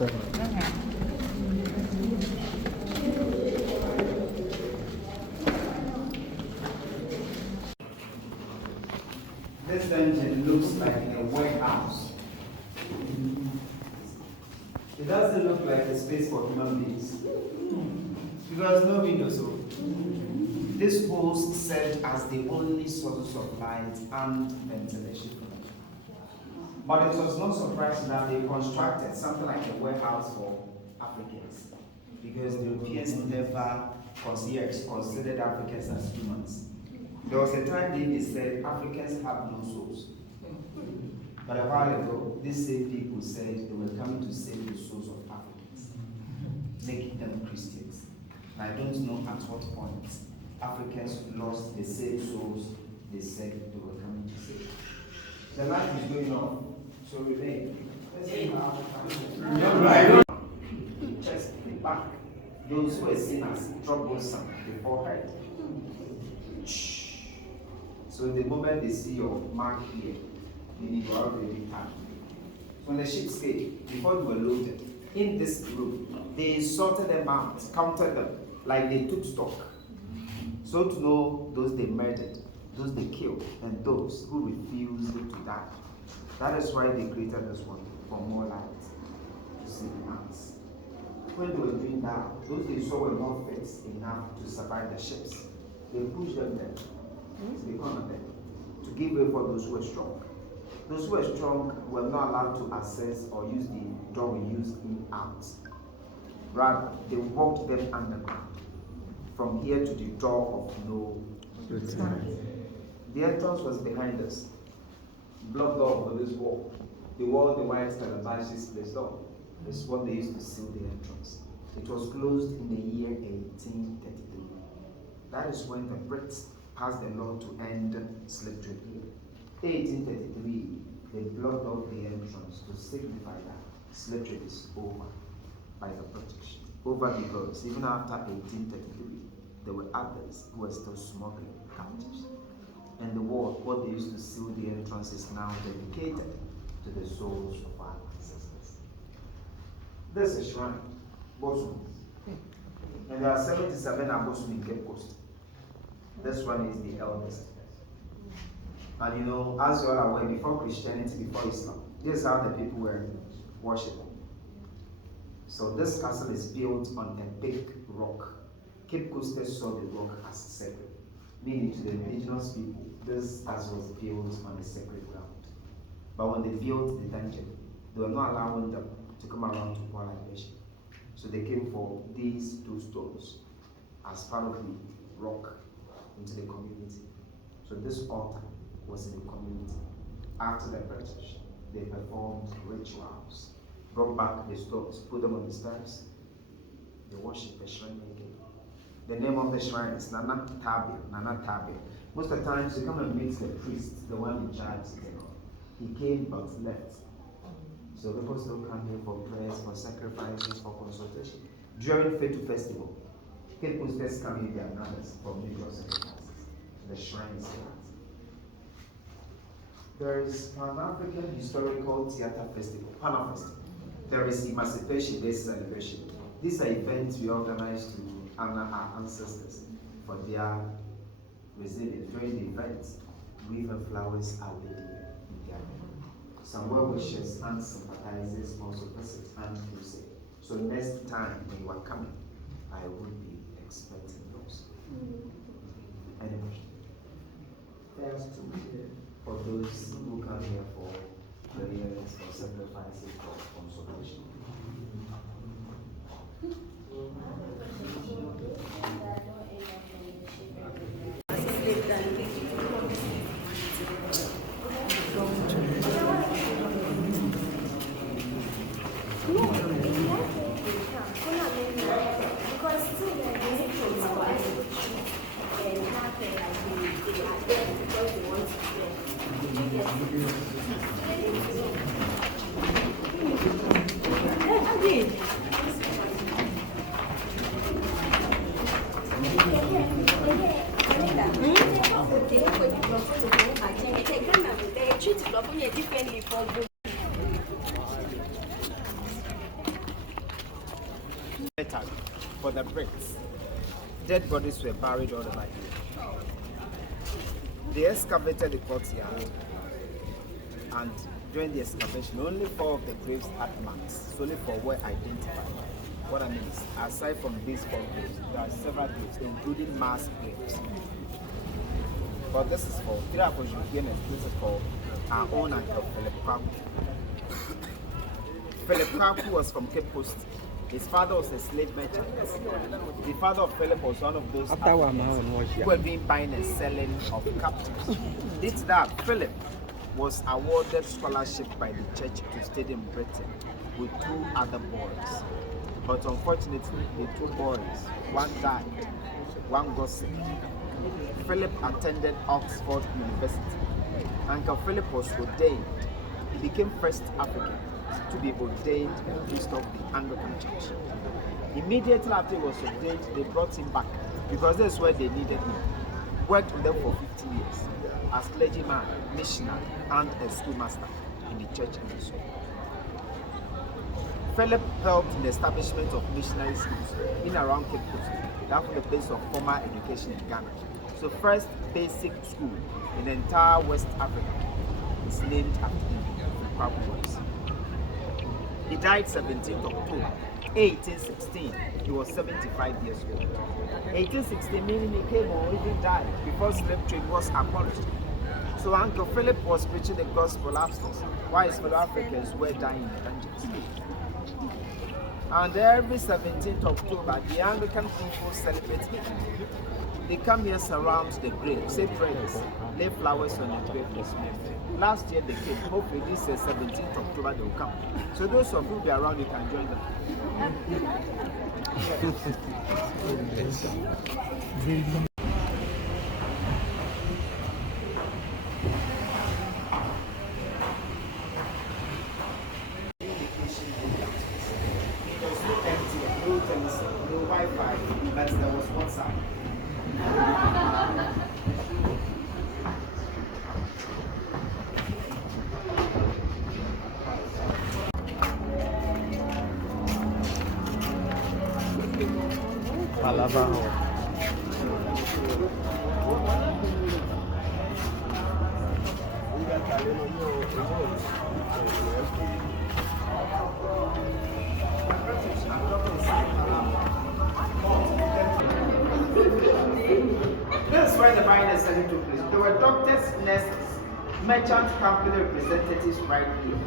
This dungeon looks like a warehouse. It doesn't look like a space for human beings. Because no windows. So this host served as the only source of light and ventilation. But it was no surprise that they constructed something like a warehouse for Africans. Because the Europeans never considered Africans as humans. There was a time David said Africans have no souls. But a while ago, these same people said they were coming to save the souls of Africans, making them Christians. And I don't know at what point Africans lost the same souls they said they were coming to save. The life is going on, so remain. Let's see how chest, the back. Those who are seen as troublesome, the forehead. So the moment they see your mark here, meaning you are already tagged. So when the ships came, before they were loaded, in this room, they sorted them out, counted them, like they took stock. So to know those they murdered, those they killed, and those who refused to die. That is why they created this one, for more light to see the ants. When they were doing that, those they saw were not fit enough to survive the ships. They pushed them there, to become a bed, to give way for those who were strong. Those who were strong were not allowed to access or use the door we use in out. Rather, they walked them underground, from here to the door of no return. The entrance was behind us, blocked off with this wall. The wall the white calabashes placed on. This is what they used to seal the entrance. It was closed in the year 1833. That is when the Brits passed the law to end slave trade here. 1833, they blocked off the entrance to signify that slave trade is over by the British. Over because even after 1833, there were others who were still smuggling captives. And the wall, what they used to seal the entrance, is now dedicated to the souls of our ancestors. There's a shrine, Bosun. And there are 77 Abosun in Cape Coast. This one is the eldest. And you know, as you all are aware, before Christianity, before Islam, this is how the people were worshipping. So this castle is built on a big rock. Cape Coasters saw the rock as sacred, meaning to the indigenous people, this castle was built on a sacred ground. But when they built the dungeon, they were not allowing them to come around to pour libation. So they came for these two stones as part of the rock into the community. So this altar was in the community. After the British, they performed rituals, brought back the stones, put them on the steps. They worship the shrine again. The name of the shrine is Nana Tabil. Most of the times you come and meet the priest, the one in charge. He came but left. So people still come here for prayers, for sacrifices, for consultation. During Fetu Festival, people still come here, their brothers, for mutual sacrifices. The shrine is there. There is Pan-African Historical Theatre Festival, Pana Festival. There is Emancipation Day celebration. These are events we organize to honor our ancestors for their resilience. During the events, river flowers are laid in their memory. Some well wishers and sympathizers also visit and visit. So next time when you are coming, I will be expecting those. Any question? There's two here for those who come here for prayers, for sacrifices, for consolation. for the Brits. Dead bodies were buried all over here. They excavated the courtyard, and during the excavation, only 4 of the graves had marks, solely for were identified. What I mean is, aside from these 4 graves, there are several graves, including mass graves. But this is for this is for our own uncle Philip Kwaku. Philip Kwaku was from Cape Coast. His father was a slave merchant. The father of Philip was one of those who had been buying and selling of captives. It's that Philip was awarded scholarship by the church to study in Britain with 2 other boys. But unfortunately, the 2 boys, one died, one got sick. Philip attended Oxford University. Uncle Philip was ordained. He became first African to be ordained a priest of the Anglican Church. Immediately after he was ordained, they brought him back because that's where they needed him. Worked with them for 50 years as clergyman, missionary, and a schoolmaster in the church and the soul. Philip helped in the establishment of missionary schools in around Cape Coast. That was the place of formal education in Ghana. So first basic school in the entire West Africa is named after him, Kwaku boys. He died 17th October 1816. He was 75 years old. 1816 meaning he came or even died before slave trade was abolished. So Uncle Philip was preaching the gospel upstairs, while his fellow Africans were dying in the dungeons. And every 17th October, the Anglican people celebrate it. They come here, surround the grave, say prayers, lay flowers on the grave. Last year they came. Hopefully this 17th October they will come. So those of you who be around, you can join them. No Wi-Fi, but there was WhatsApp. This is where the buying and selling took place. There were doctors, nurses, merchant company representatives right here.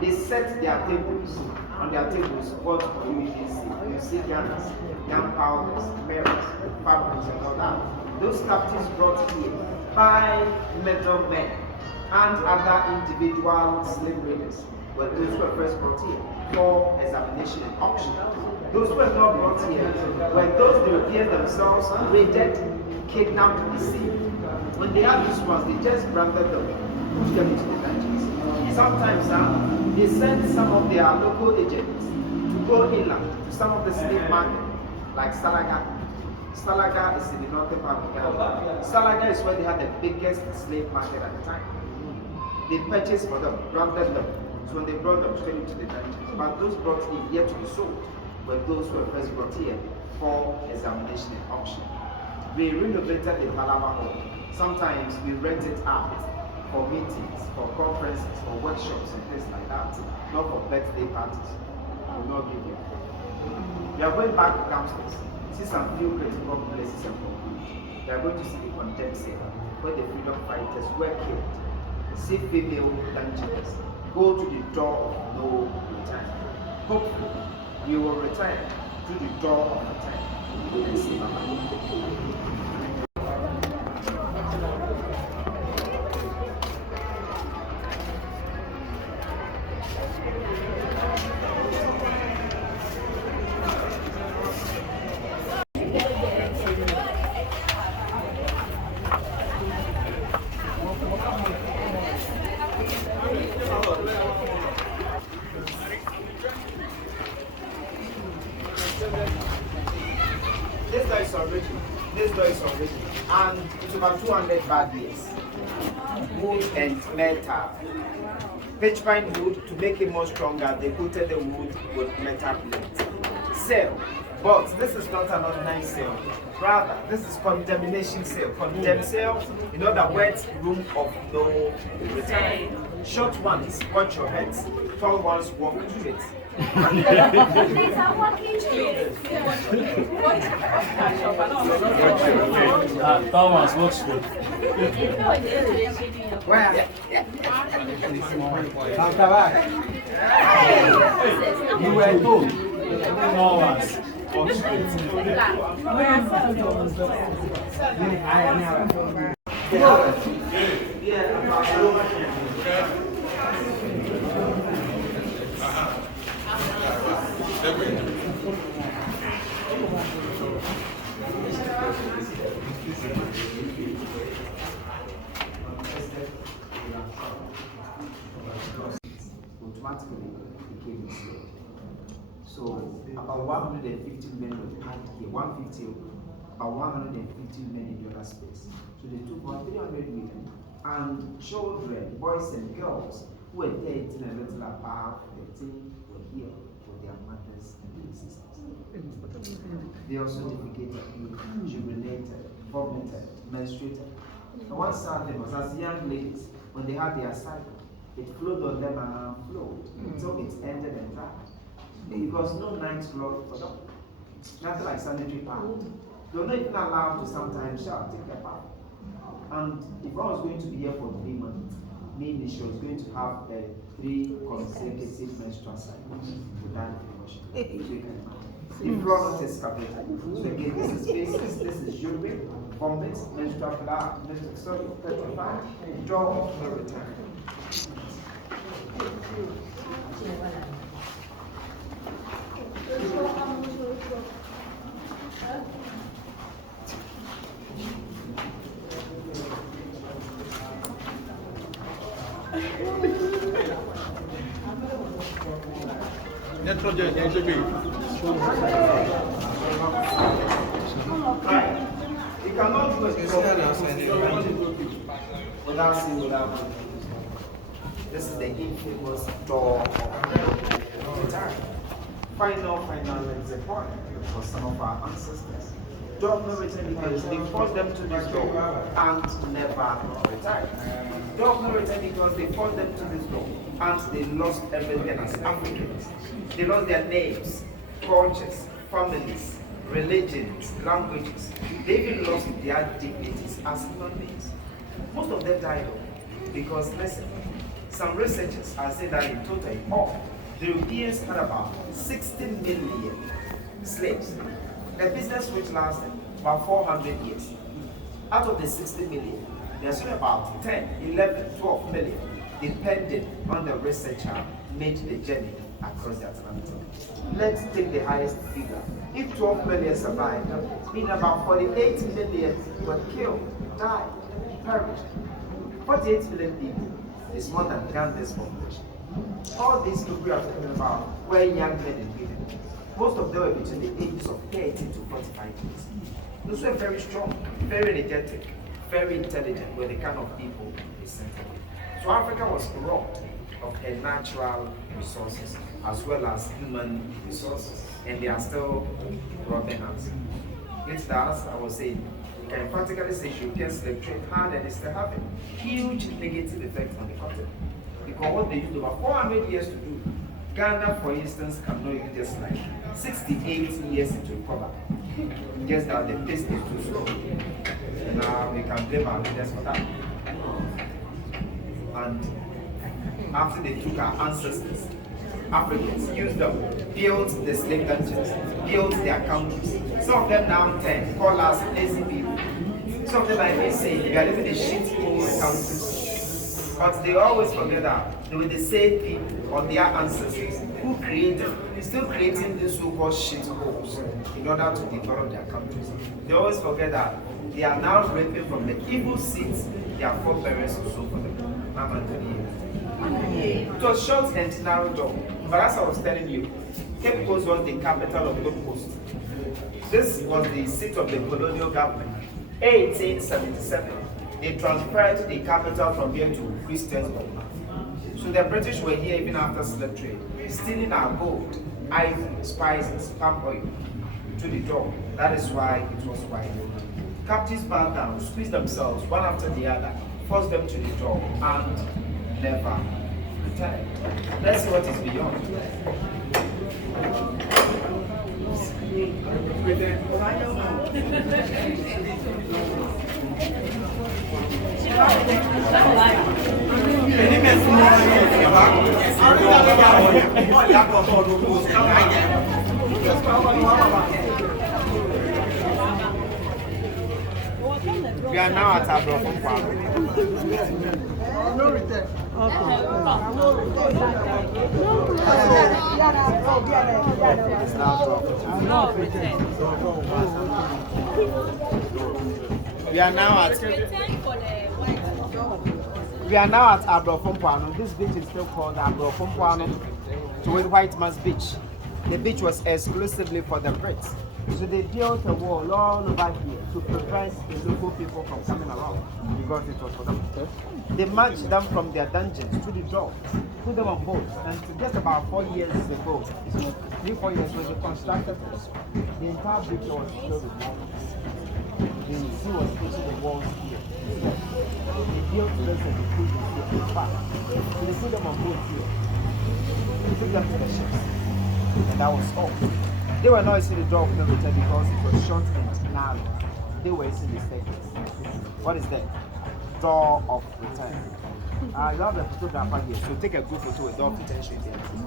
They set their tables. On their tables, what you see? You see gowns, gunpowders, mirrors, fabrics, and all that. Those captives brought here by middlemen and other individual slave raiders were those who were first brought here for examination and auction. Those who were not brought here were those the Europeans themselves raided, kidnapped, deceived. When they had these ones, they just branded them, pushed them into the dungeons. Sometimes they sent some of their local agents to go inland to some of the slave market, like Salaga. Salaga is in the northern part of Ghana. Salaga is where they had the biggest slave market at the time. They purchased for them, branded them. So when they brought them straight into the dungeons, but those brought in yet to be sold were those who were first brought here for examination and auction. We renovated the Palama Hall. Sometimes we rent it out for meetings, for conferences, for workshops and things like that. Not for birthday parties. I will not give you. We are going back downstairs. See some few critical places and conclude. We are going to see the condemned cell where the freedom fighters were killed. See female dungeons. Go to the door of no return. Hopefully, you will return to the door of return. And see Mama. This door is original. This door is original. And it's about 200 bad years. Wood and metal. Pitch pine wood, to make it more stronger, they coated the wood with metal plates. Cell, But this is not an ordinary sale. Rather, this is condemnation sale. Condemn sale, in other words, room of no return. Short ones, watch your heads. Tall ones, walk straight. Tall ones, walk straight. Where? You were told. Tall ones, walk straight. Automatically became a slave. So about 150 men were packed here, 150, about 150 men in the other space. So they took about 300 women and children, boys and girls who were 13 and little above 13 were here with their mothers and their sisters. They also defecated, urinated, vomited, menstruated. And one sad thing was, as young ladies, when they had their cycle, it flowed on them and flowed until it ended and died. Because no night cloth for them. Nothing like sanitary pad. They're not even allowed to sometimes shower, take their bath. And if I was going to be here for 3 months, meaning she was going to have 3 consecutive menstrual cycles without emotion. So you can imagine. The floor not excavated. So again, this is faces, this is urine, vomit, menstrual blood, menstrual sorry, petrified, door of no return. Right. You cannot do it without seeing without. This is the infamous door of return. Final is important for some of our ancestors. Door of no return because they forced them to this door and never returned. Door of no return because they forced them to this door and they lost everything as Africans. They lost their names, cultures, families, religions, languages. They even lost their dignities as human beings. Most of them died because, listen, some researchers are saying that in total, the Europeans had about 60 million slaves. The business which lasted about 400 years. Out of the 60 million, there's only about 10, 11, 12 million, depending on the researcher made the journey across the Atlantic. Let's take the highest figure. If 12 million survived, meaning about 48 million were killed, died, perished. 48 million people is more than Gandhi's population. All these people we are talking about were young men and women. Most of them were between the ages of 30 to 45 years. Those were very strong, very energetic, very intelligent, were the kind of people they sent away. So Africa was robbed of her natural resources as well as human resources, and they are still robbing us. It's that, I was saying, you can practically say sugar slave trade had and is still having huge negative effect on the continent. Because what they used over 400 years to do, Ghana, for instance, cannot even just like 68 years to recover. Just that the pace is too slow. And now we can blame our leaders for that. And after they took our ancestors, Africans, used them, built the slave countries, built their countries. Some of them now call us lazy people. Some of them I may say, we are living in shithole countries. But they always forget that they were the same people or their ancestors who created, still creating these so-called shitholes in order to develop their countries. They always forget that they are now reaping from the evil seeds their forebears sow for them. It was short and narrow door, but as I was telling you, Cape Coast was the capital of Gold Coast. This was the seat of the colonial government. 1877, they transferred the capital from here to Christiansburg. So the British were here even after slave trade, stealing our gold, ivory, spices, palm oil. to the door. That is why it was wide open. Captives bowed down, squeezed themselves one after the other, forced them to the door, and never returned. Let's see what is beyond. We are now at our No return. We are now at Abrofompoano. This beach is still called Abrofompoano, to White Man's Beach. The beach was exclusively for the Brits. So they built a wall all over here to prevent the local people from coming around because it was for them. They marched them from their dungeons to the door, put them on boats, and just about 4 years ago, 3-4 years when they constructed this, the entire beach was filled with water. The sea was pushing the walls here. They built this and they put this here in fact. So they put them on boats here. They took them to the ships. And that was all. They were not using the door of no return because it was short and narrow. They were using the staircase. What is that? Door of return. You have the photographer here, so take a good photo with door of retention there. Some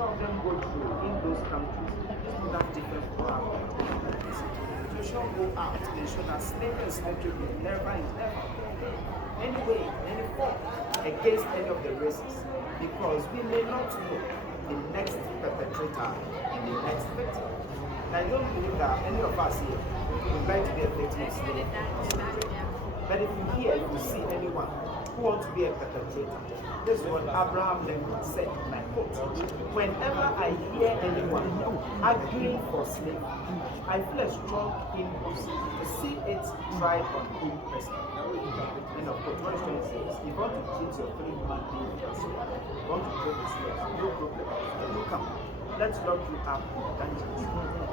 of them go through in those countries, that different problems. You should go out to ensure that slavery and slavery will never any way, any form against any of the races, because we may not know the next perpetrator and the next victim. I don't believe that any of us here would like to be a victim of slavery. But if you hear, if you see anyone who wants to be a perpetrator, this is what Abraham Lincoln said, and I quote, "Whenever I hear anyone arguing for slavery, I feel a strong impulse to see it tried on him personally." And of course, what is trying to say is, if you want to treat your fellow human being as you want to trade the slaves, no problem. You come. Let's lock you up in the dungeons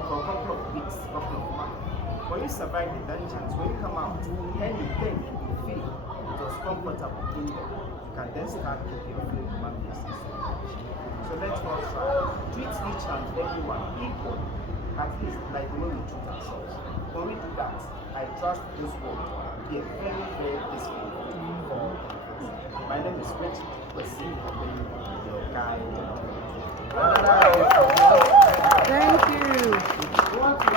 for a couple of weeks, couple of months. When you survive the dungeons, when you come out, and you think, you feel it was comfortable in there, you can then start with your fellow human beings. So let's all try. Treat each and everyone equal, at least like the way we treat ourselves. When we do that, I trust this world to be a very, very peaceful for. My name is Rich, your guide. Thank you.